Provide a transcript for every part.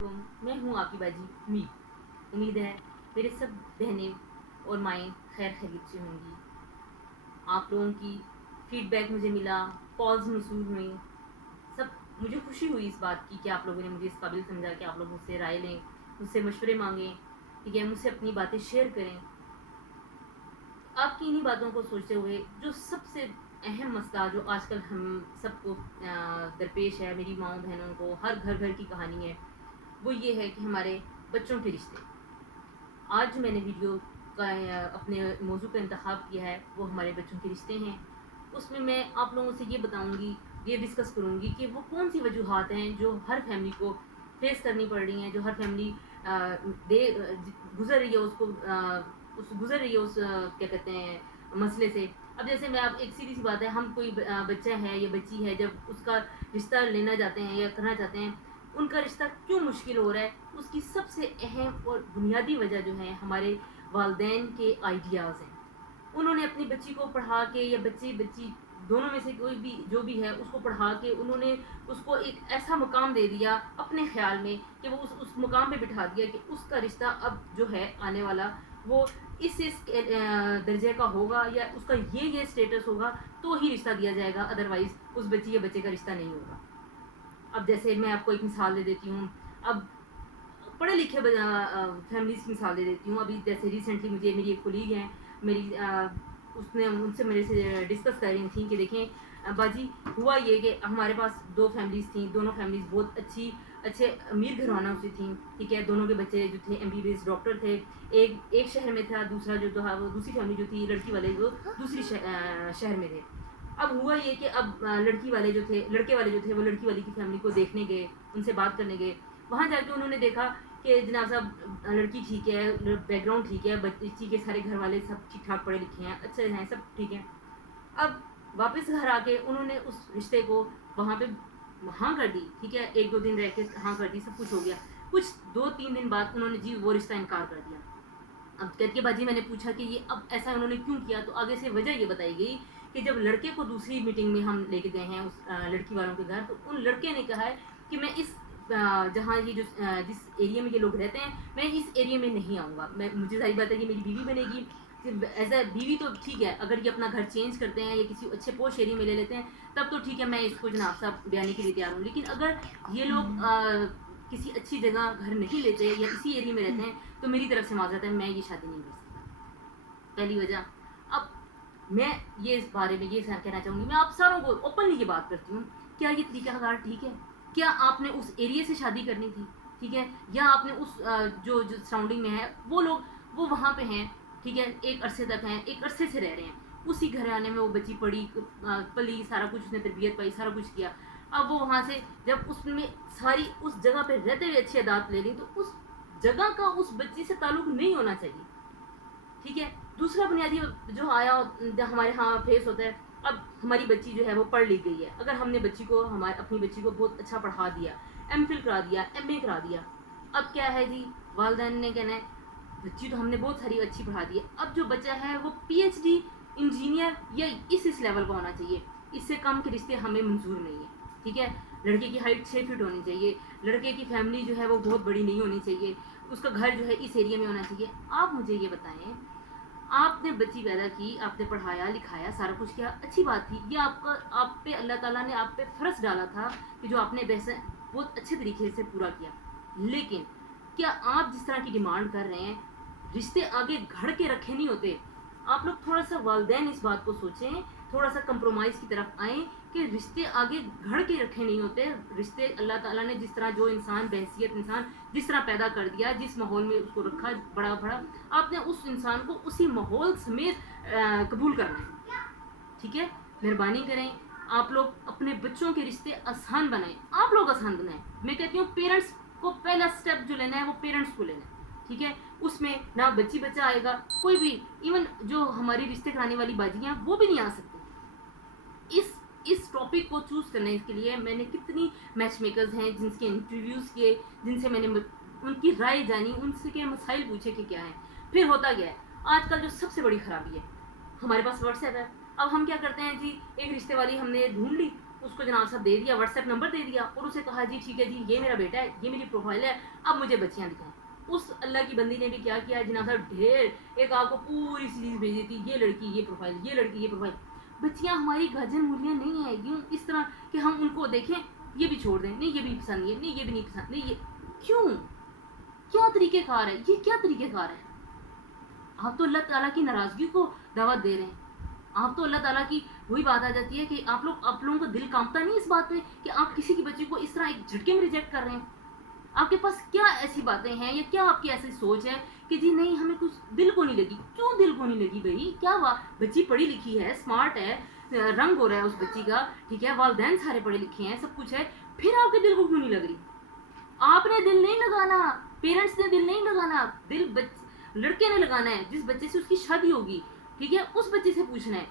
میں ہوں آپ کی باجی امید ہے میرے سب بہنیں اور مائیں خیر خیریت سے ہوں گی. آپ لوگوں کی فیڈ بیک مجھے ملا, کالز موصول ہوئیں, سب مجھے خوشی ہوئی اس بات کی کہ آپ لوگوں نے مجھے اس قابل سمجھا کہ آپ لوگ مجھ سے رائے لیں, مجھ سے مشورے مانگیں, ٹھیک ہے, مجھ سے اپنی باتیں شیئر کریں. آپ کی انہی باتوں کو سوچتے ہوئے جو سب سے اہم مسئلہ جو آج کل ہم سب کو درپیش ہے, میری ماؤں بہنوں کو, ہر گھر کی کہانی ہے, وہ یہ ہے کہ ہمارے بچوں کے رشتے. آج میں نے ویڈیو کا اپنے موضوع کا انتخاب کیا ہے, وہ ہمارے بچوں کے رشتے ہیں. اس میں آپ لوگوں سے یہ بتاؤں گی, یہ ڈسکس کروں گی کہ وہ کون سی وجوہات ہیں جو ہر فیملی کو فیس کرنی پڑ رہی ہیں, جو ہر فیملی گزر رہی ہے اس کیا کہتے ہیں مسئلے سے. اب جیسے میں آپ ایک سیدھی سی بات ہے, ہم کوئی بچہ ہے یا بچی ہے, جب اس کا رشتہ لینا چاہتے ہیں یا کرنا چاہتے ہیں, ان کا رشتہ کیوں مشکل ہو رہا ہے, اس کی سب سے اہم اور بنیادی وجہ جو ہے ہمارے والدین کے آئیڈیاز ہیں. انہوں نے اپنی بچی کو پڑھا کے, یا بچی دونوں میں سے کوئی بھی جو بھی ہے اس کو پڑھا کے, انہوں نے اس کو ایک ایسا مقام دے دیا اپنے خیال میں کہ وہ اس مقام پہ بٹھا دیا کہ اس کا رشتہ اب جو ہے آنے والا وہ اس درجے کا ہوگا, یا اس کا یہ اسٹیٹس ہوگا تو ہی رشتہ دیا جائے گا, ادروائز اس بچی یا بچے کا رشتہ نہیں ہوگا. اب جیسے میں آپ کو ایک مثال دے دیتی ہوں, اب پڑھے لکھے فیملیز کی مثال دے دیتی ہوں. ابھی جیسے ریسنٹلی مجھے میری ایک کولیگ ہیں, میری اس نے ان سے میرے سے ڈسکس کر رہی تھیں کہ دیکھیں باجی, ہوا یہ کہ ہمارے پاس دو فیملیز تھیں, دونوں فیملیز بہت اچھے امیر گھرانوں سے تھیں, ٹھیک ہے. دونوں کے بچے جو تھے MBBS ڈاکٹر تھے. ایک شہر میں تھا, دوسرا جو تھا وہ دوسری فیملی جو تھی لڑکی والے وہ دوسری شہر میں تھے. اب ہوا یہ کہ اب لڑکے والے جو تھے وہ لڑکی والی کی فیملی کو دیکھنے گئے, ان سے بات کرنے گئے. وہاں جا کے انہوں نے دیکھا کہ جناب صاحب لڑکی ٹھیک ہے, بیک گراؤنڈ ٹھیک ہے, بچی کے سارے گھر والے سب ٹھیک ٹھاک پڑھے لکھے ہیں, اچھے ہیں, سب ٹھیک ہے. اب واپس گھر آ کے انہوں نے اس رشتے کو وہاں پہ ہاں کر دی, ٹھیک ہے, 1-2 دن رہ کے ہاں کر دی, سب کچھ ہو گیا. کچھ 2-3 دن بعد انہوں نے وہ رشتہ انکار کر دیا. اب کہتے باجی میں نے پوچھا کہ یہ اب ایسا انہوں نے کیوں کیا, تو آگے سے وجہ یہ بتائی گئی کہ جب لڑکے کو دوسری میٹنگ میں ہم لے کے گئے ہیں اس لڑکی والوں کے گھر, تو ان لڑکے نے کہا ہے کہ میں اس جہاں یہ جس ایریا میں یہ لوگ رہتے ہیں میں اس ایریا میں نہیں آؤں گا. مجھے ظاہر بات ہے کہ میری بیوی بنے گی, ایز اے بیوی تو ٹھیک ہے, اگر یہ اپنا گھر چینج کرتے ہیں یا کسی اچھے پوش ایریا میں لے لیتے ہیں تب تو ٹھیک ہے, میں اس کو جناب صاحب بیانے کے لیے تیار ہوں. لیکن اگر یہ لوگ کسی اچھی جگہ گھر نہیں لیتے یا اسی ایریا میں رہتے ہیں تو میری طرف سے معذرت ہے, میں یہ شادی نہیں کر سکتا. پہلی وجہ. اب میں یہ اس بارے میں یہ کہنا چاہوں گی, میں آپ ساروں کو اوپنلی یہ بات کرتی ہوں, کیا یہ طریقہ کار ٹھیک ہے؟ کیا آپ نے اس ایریا سے شادی کرنی تھی, ٹھیک ہے, یا آپ نے اس جو سراؤنڈنگ میں ہے وہ لوگ وہ وہاں پہ ہیں, ٹھیک ہے, ایک عرصے تک ہیں, ایک عرصے سے رہ رہے ہیں, اسی گھرانے میں وہ بچی پڑھی پلی, سارا کچھ اس نے تربیت پائی, سارا کچھ کیا. اب وہ وہاں سے جب اس میں ساری اس جگہ پہ رہتے ہوئے اچھی عادات لے لی, تو اس جگہ کا اس بچی سے تعلق نہیں ہونا چاہیے, ٹھیک ہے. دوسرا بنیادی جو آیا ہمارے ہاں فیس ہوتا ہے, اب ہماری بچی جو ہے وہ پڑھ لکھ گئی ہے, اگر ہم نے اپنی بچی کو بہت اچھا پڑھا دیا, MPhil کرا دیا, MA کرا دیا, اب کیا ہے جی, والدین نے کہنا ہے بچی تو ہم نے بہت ساری اچھی پڑھا دی ہے, اب جو بچہ ہے وہ PhD انجینئر یا اس لیول کا ہونا چاہیے, اس سے کم کے رشتے ہمیں منظور نہیں ہے, ٹھیک ہے. لڑکے کی ہائٹ 6 فٹ ہونی چاہیے, لڑکے کی فیملی جو ہے وہ بہت بڑی نہیں ہونی چاہیے, اس کا گھر جو ہے اس ایریا میں ہونا چاہیے. آپ مجھے یہ بتائیں, آپ نے بچی پیدا کی, آپ نے پڑھایا لکھایا, سارا کچھ کیا, اچھی بات تھی, یہ آپ پہ اللہ تعالیٰ نے آپ پہ فرض ڈالا تھا کہ جو آپ نے بہت اچھے طریقے سے پورا کیا. لیکن کیا آپ جس طرح کی ڈیمانڈ کر رہے ہیں, رشتے آگے گھڑ کے رکھے نہیں ہوتے؟ آپ لوگ تھوڑا سا والدین اس بات کو سوچیں, تھوڑا سا کمپرومائز کی طرف آئیں کہ رشتے آگے گھڑ کے رکھے نہیں ہوتے. رشتے اللہ تعالیٰ نے جس طرح جو انسان بحیثیت انسان جس طرح پیدا کر دیا, جس ماحول میں اس کو رکھا بڑا آپ نے اس انسان کو اسی ماحول سمیت قبول کرنا ہے, ٹھیک ہے. مہربانی کریں, آپ لوگ اپنے بچوں کے رشتے آسان بنائیں, آپ لوگ آسان بنائیں. میں کہتی ہوں پیرنٹس کو پہلا سٹیپ جو لینا ہے وہ پیرنٹس کو لینا ہے, ٹھیک ہے. اس میں نہ بچہ آئے گا, کوئی بھی, ایون جو ہماری رشتے کرانے والی باجیاں وہ بھی نہیں آ سکتی. اس ٹاپک کو چوز کرنے کے لیے میں نے کتنی میچ میکرز ہیں جن کے انٹرویوز کیے, جن سے میں نے ان کی رائے جانی, ان سے کے مسائل پوچھے کہ کیا ہیں. پھر ہوتا گیا ہے, آج کل جو سب سے بڑی خرابی ہے, ہمارے پاس WhatsApp ہے. اب ہم کیا کرتے ہیں جی, ایک رشتے والی ہم نے ڈھونڈ لی, اس کو جناب صاحب دے دیا، واٹس ایپ نمبر دے دیا اور اسے کہا جی ٹھیک ہے جی یہ میرا بیٹا ہے، یہ میری پروفائل ہے، اب مجھے بچیاں دکھائیں۔ اس اللہ کی بندی نے بھی کیا کیا جناب صاحب، ڈھیر ایک آپ کو پوری سیریز بھیج دیتی، یہ لڑکی یہ پروفائل، یہ لڑکی یہ پروفائل۔ بچیاں ہماری گاجر مولیاں نہیں ہیں یوں اس طرح کہ ہم ان کو دیکھیں یہ بھی چھوڑ دیں، نہیں یہ بھی پسند نہیں ہے، نہیں یہ بھی نہیں پسند، نہیں یہ کیوں، کیا طریقہ کار ہے یہ، کیا طریقہ کار ہے؟ آپ تو اللہ تعالیٰ کی ناراضگی کو دعوت دے رہے ہیں۔ آپ تو اللہ تعالیٰ کی وہی بات آ جاتی ہے کہ آپ لوگوں کا دل کانپتا نہیں اس بات پہ کہ آپ کسی کی بچی کو اس طرح ایک جھٹکے میں ریجیکٹ کر رہے ہیں؟ آپ کے پاس کیا ایسی باتیں ہیں یا کیا آپ کی ایسی سوچ ہے کہ جی نہیں ہمیں کچھ دل کو نہیں لگی؟ کیوں دل کو نہیں لگی بھائی؟ کیا بچی پڑھی لکھی ہے، اسمارٹ ہے، رنگ ہو رہا ہے اس بچی کا، ٹھیک ہے، والدین سارے پڑھے لکھے ہیں، سب کچھ ہے، پھر آپ کے دل کو کیوں نہیں لگ رہی؟ آپ نے دل نہیں لگانا، پیرنٹس نے دل نہیں لگانا، دل لڑکے نے لگانا ہے جس بچے سے اس کی شادی ہوگی، ٹھیک ہے، اس بچے سے پوچھنا ہے۔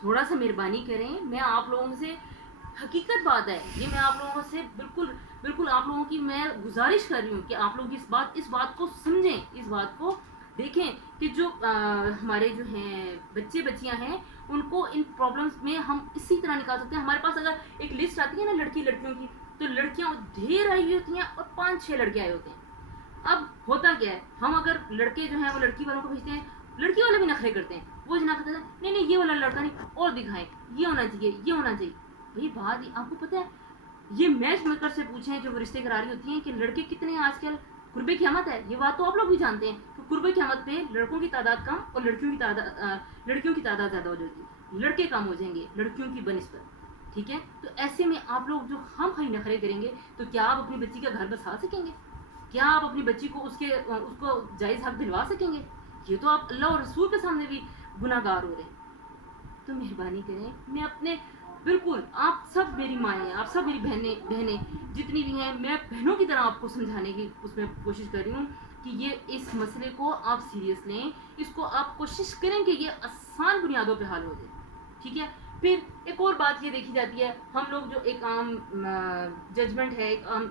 تھوڑا سا مہربانی کریں، میں آپ لوگوں سے حقیقت بات ہے یہ، میں آپ لوگوں سے بالکل آپ لوگوں کی میں گزارش کر رہی ہوں کہ آپ لوگ اس بات کو سمجھیں، اس بات کو دیکھیں کہ جو ہمارے جو ہیں بچے بچیاں ہیں ان کو ان پرابلمس میں ہم اسی طرح نکال سکتے ہیں۔ ہمارے پاس اگر ایک لسٹ آتی ہے نا لڑکیوں کی، تو لڑکیاں ڈھیر آئی ہوئی ہوتی ہیں اور 5-6 لڑکے آئے ہوتے ہیں۔ اب ہوتا کیا ہے، ہم اگر لڑکے جو ہیں وہ لڑکی والوں کو بھیجتے ہیں، لڑکی والے بھی نخرے کرتے ہیں، وہ جناب کہتے ہیں نہیں یہ والا لڑکا نہیں اور دکھائیں، یہ ہونا چاہیے یہ ہونا چاہیے۔ بھائی بات آپ کو پتہ ہے، یہ میچ میکر سے پوچھیں جو رشتے قراری ہوتی ہیں کہ لڑکے کتنے آج کل قرب قیامت ہے، یہ بات تو آپ لوگ بھی جانتے ہیں کہ قرب قیامت پہ لڑکوں کی تعداد کم اور لڑکیوں کی تعداد زیادہ ہو جائے گی، لڑکے کم ہو جائیں گے لڑکیوں کی بنسبت، ٹھیک ہے؟ تو ایسے میں آپ لوگ جو ہم خواہ نخرے کریں گے تو کیا آپ اپنی بچی کا گھر بسا سکیں گے؟ کیا آپ اپنی بچی کو اس کو جائز حق دلوا سکیں گے؟ یہ تو آپ اللہ اور رسول کے سامنے بھی گناہ گار ہو رہے ہیں۔ تو مہربانی کریں، میں اپنے بالکل آپ سب میری مائیں ہیں، آپ سب میری بہنیں جتنی بھی ہیں، میں بہنوں کی طرح آپ کو سمجھانے کی اس میں کوشش کر رہی ہوں کہ یہ اس مسئلے کو آپ سیریس لیں، اس کو آپ کوشش کریں کہ یہ آسان بنیادوں پہ حل ہو جائے، ٹھیک ہے؟ پھر ایک اور بات یہ دیکھی جاتی ہے، ہم لوگ جو ایک عام ججمنٹ ہے، ایک عام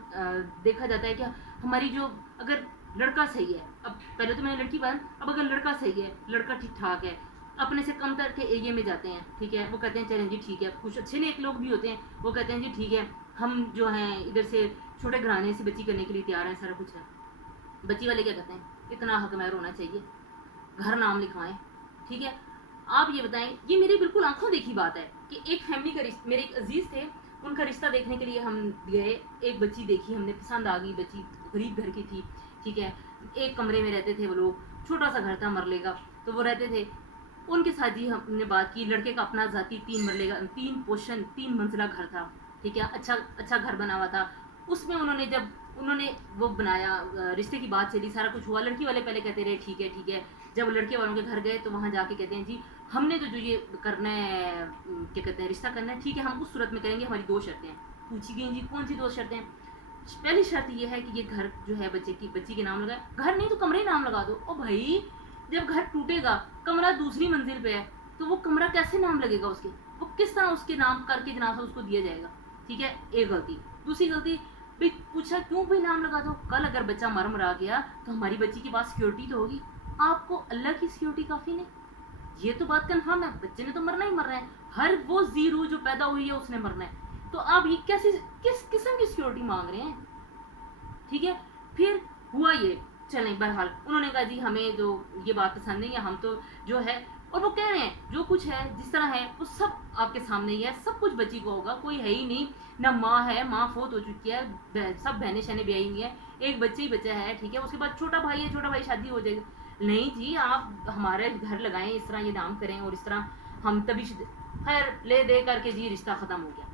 دیکھا جاتا ہے کہ ہماری جو اگر لڑکا صحیح ہے، اب پہلے تو میں نے لڑکی بات، اب اگر لڑکا صحیح ہے، لڑکا ٹھیک ٹھاک ہے، اپنے سے کم تر کے ایریے میں جاتے ہیں، ٹھیک ہے، وہ کہتے ہیں چلیں جی ٹھیک ہے، کچھ اچھے نیک لوگ بھی ہوتے ہیں، وہ کہتے ہیں جی ٹھیک ہے ہم جو ہیں ادھر سے چھوٹے گھرانے سے بچی کرنے کے لیے تیار ہیں، سارا کچھ ہے۔ بچی والے کیا کہتے ہیں اتنا حق مہر ہونا چاہیے، گھر نام لکھوائیں، ٹھیک ہے؟ آپ یہ بتائیں، یہ میری بالکل آنکھوں دیکھی بات ہے کہ ایک فیملی کا میرے ایک عزیز تھے، ان کا رشتہ دیکھنے کے لیے ہم گئے، ایک بچی دیکھی ہم نے، پسند آ گئی بچی، غریب گھر کی تھی، ٹھیک ہے، ایک کمرے میں رہتے تھے وہ لوگ، چھوٹا سا گھر تھا مرلے کا، تو وہ رہتے تھے، ان کے ساتھ ہی ہم نے بات کی، لڑکے کا اپنا ذاتی 3 مرلے کا 3 منزلہ گھر تھا، ٹھیک ہے، اچھا گھر بنا ہوا تھا، اس میں انہوں نے وہ بنایا، رشتے کی بات چلی، سارا کچھ ہوا، لڑکی والے پہلے کہتے رہے ٹھیک ہے، جب لڑکے والوں کے گھر گئے تو وہاں جا کے کہتے ہیں جی ہم نے تو جو یہ کرنا ہے کیا کہتے ہیں رشتہ کرنا ہے، ٹھیک ہے ہم اس صورت میں کریں گے، ہماری 2 شرطیں ہیں۔ پوچھی گئی جی کون سی 2 شرطیں؟ پہلی شرط یہ ہے کہ یہ گھر جو ہے بچی کے نام لگائے، گھر نہیں تو کمرے نام لگا دو۔ او بھائی جب گھر ٹوٹے گا، کمرہ دوسری منزل پہ ہے، تو وہ کمرہ کیسے نام لگے گا اس کے، وہ کس طرح اس کے نام کر کے جناب اس کو دیا جائے گا، ٹھیک ہے؟ ایک غلطی۔ دوسری غلطی، بھی پوچھا کیوں بھی نام لگا دو، کل اگر بچہ مرا گیا تو ہماری بچی کے پاس سیکیورٹی تو ہوگی، آپ کو اللہ کی سیکیورٹی کافی نہیں؟ یہ تو بات کنفرم ہے، بچے نے تو مرنا ہی مرنا ہے، ہر وہ زیرو جو پیدا ہوئی ہے اس نے مرنا ہے، تو آپ یہ کس قسم کی سیکیورٹی مانگ رہے ہیں؟ ٹھیک ہے، پھر ہوا یہ، چلیں بہرحال انہوں نے کہا جی ہمیں جو یہ بات پسند نہیں ہے، ہم تو جو ہے، اور وہ کہہ رہے ہیں جو کچھ ہے جس طرح ہے وہ سب آپ کے سامنے ہی ہے، سب کچھ بچی کو ہوگا، کوئی ہے ہی نہیں، نہ ماں ہے، ماں فوت ہو چکی ہے، سب بہنیں شہنیں بیاہی ہوئی ہیں، ایک بچہ ہی بچہ ہے، ٹھیک ہے، اس کے بعد چھوٹا بھائی ہے، چھوٹا بھائی شادی ہو جائے گا، نہیں جی آپ ہمارے گھر لگائیں، اس طرح یہ نام کریں اور اس طرح ہم تبھی خیر لے دے کر کے جی رشتہ ختم ہو گیا،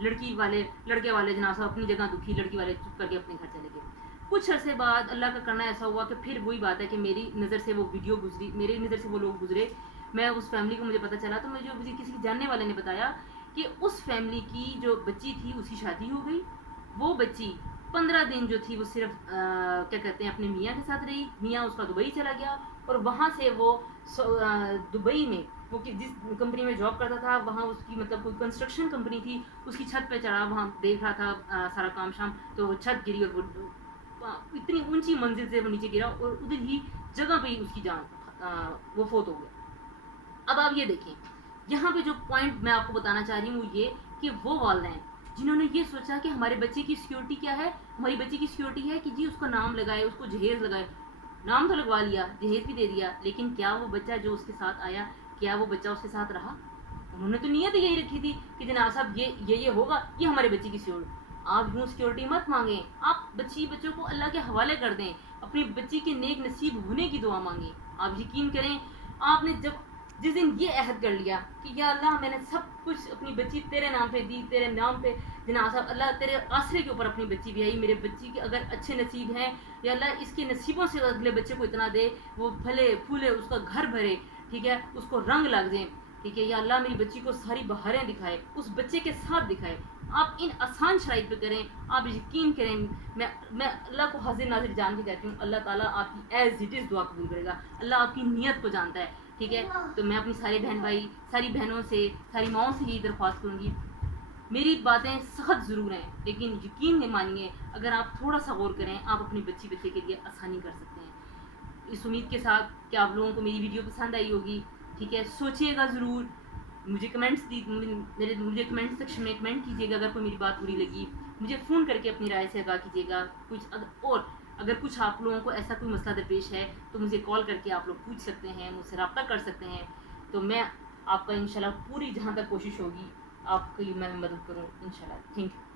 لڑکے والے جناب صاحب اپنی جگہ دکھی، لڑکی والے چپ کر کے اپنے گھر چلے گئے۔ کچھ عرصے بعد اللہ کا کرنا ایسا ہوا کہ پھر وہی بات ہے کہ میری نظر سے وہ ویڈیو گزری، میری نظر سے وہ لوگ گزرے، میں اس فیملی کو مجھے پتہ چلا، تو مجھے کسی جاننے والے نے بتایا کہ اس فیملی کی جو بچی تھی اس کی شادی ہو گئی، وہ بچی 15 دن جو تھی وہ صرف کیا کہتے ہیں اپنے میاں کے ساتھ رہی، میاں اس کا دبئی چلا گیا، اور وہاں سے وہ دبئی میں وہ جس کمپنی میں جاب کرتا تھا وہاں اس کی مطلب کوئی کنسٹرکشن کمپنی تھی، اس کی چھت پہ چڑھا، وہاں دیکھ رہا تھا سارا کام شام، تو چھت گری اور وہ اتنی اونچی منزل سے وہ نیچے گرا اور ادھر ہی جگہ پہ ہی اس کی جان وہ فوت ہو گیا۔ اب آپ یہ دیکھیں، یہاں پہ جو پوائنٹ میں آپ کو بتانا چاہ رہی ہوں وہ یہ کہ وہ والدین جنہوں نے یہ سوچا کہ ہمارے بچے کی سیکیورٹی کیا ہے، ہماری بچی کی سیکیورٹی ہے کہ جی اس کو نام لگائے، اس کو جہیز لگائے. نام تو لگوا لیا، جہیز بھی دے دیا، لیکن کیا وہ بچہ جو اس کے ساتھ آیا، کیا وہ بچہ اس کے ساتھ رہا؟ انہوں نے تو نیت یہی رکھی تھی کہ جناب صاحب یہ ہوگا، یہ ہمارے بچے کی سیکیورٹی. آپ یوں سیکیورٹی مت مانگیں، آپ بچوں کو اللہ کے حوالے کر دیں، اپنی بچی کے نیک نصیب ہونے کی دعا مانگیں. آپ یقین کریں، آپ نے جس دن یہ عہد کر لیا کہ یا اللہ میں نے سب کچھ اپنی بچی تیرے نام پہ دی، تیرے نام پہ جناب صاحب اللہ تیرے آسرے کے اوپر اپنی بچی بھی آئی، میرے بچی کے اگر اچھے نصیب ہیں یا اللہ اس کے نصیبوں سے اگلے بچے کو اتنا دے وہ پھلے پھولے، اس کا گھر بھرے، ٹھیک ہے، اس کو رنگ لگ جائیں، ٹھیک ہے، یا اللہ میری بچی کو ساری بہاریں دکھائے، اس بچے کے ساتھ دکھائے. آپ ان آسان شرائط پہ کریں، آپ یقین کریں، میں اللہ کو حاضر ناظر جان کے کہتی ہوں، اللہ تعالیٰ آپ کی ایز اٹ از دعا قبول کرے گا. اللہ آپ کی نیت کو جانتا ہے، ٹھیک ہے. تو میں اپنی سارے بہن بھائی، ساری بہنوں سے، ساری ماؤں سے یہ درخواست کروں گی، میری باتیں سخت ضرور ہیں لیکن یقین نہیں مانیے، اگر آپ تھوڑا سا غور کریں آپ اپنی بچے کے لیے آسانی کر سکتے ہیں. اس امید کے ساتھ کہ آپ لوگوں کو میری ویڈیو پسند آئی ہوگی، ٹھیک ہے. سوچیے گا ضرور، مجھے کمنٹ سیکشن میں کمنٹ کیجیے گا اگر کوئی میری بات بری لگی، مجھے فون کر کے اپنی رائے سے آگاہ کیجیے گا. اگر کچھ آپ لوگوں کو ایسا کوئی مسئلہ درپیش ہے تو مجھے کال کر کے آپ لوگ پوچھ سکتے ہیں، مجھ سے رابطہ کر سکتے ہیں. تو میں آپ کا انشاءاللہ پوری جہاں تک کوشش ہوگی آپ کی میں مدد کروں انشاءاللہ. Thank you.